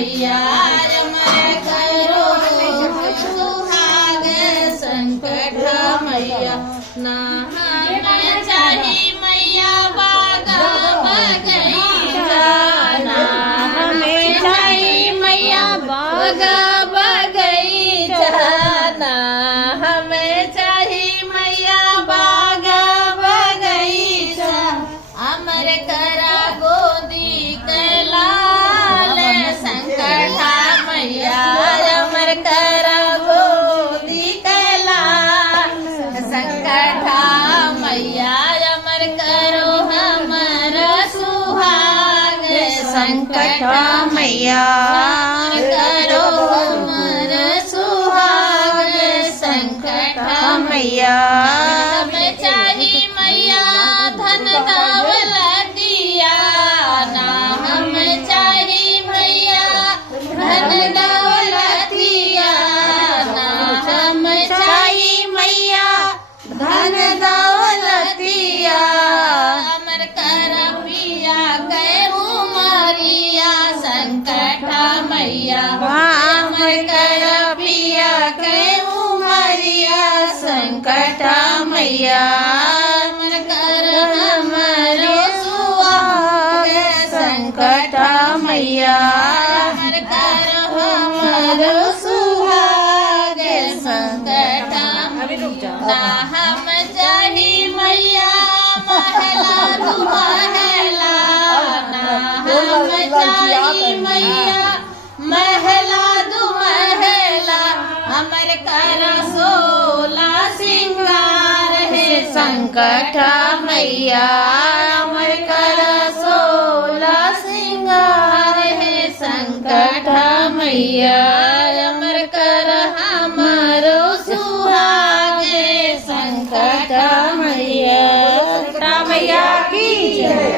मैया अमर करो सुहाग संकट मैया ना हमें चाहिए मैया बाग बगीचा ना हमें चाहिए मैया बाग बगीचा ना हमें चाहिए मैया बाग बगीचा अमर करा गोदी कलाल संकटा मैया अमर करा गोदी कलाल संकटा मैया अमर करो हमर सुहाग संकटा मैया करो हमर सुहाग संकटा मैया हमें चाहिए मैया धन दौलतिया ना हमें चाहिए मैया धन दौलतिया ना हमें चाहिए मैया धन दौलतिया अमर कर पिया कै उमरिया संकटा मैया अमर कर पिया कै उमरिया संकटा मैया अमर कर हमारो सुहाग संकटा मैया अमर कर हमारो सुहाग संकटा ना हम चाहिए मैया महला दुमहला ना हम चाहिए मैया महला दुमहला अमर कर सोला सिंगार है संकटा मैया अमर कर सोला सिंगार है संकटा मैया अमर कर हमारो सुहाग संकटा मैया संकटा मैया की जय।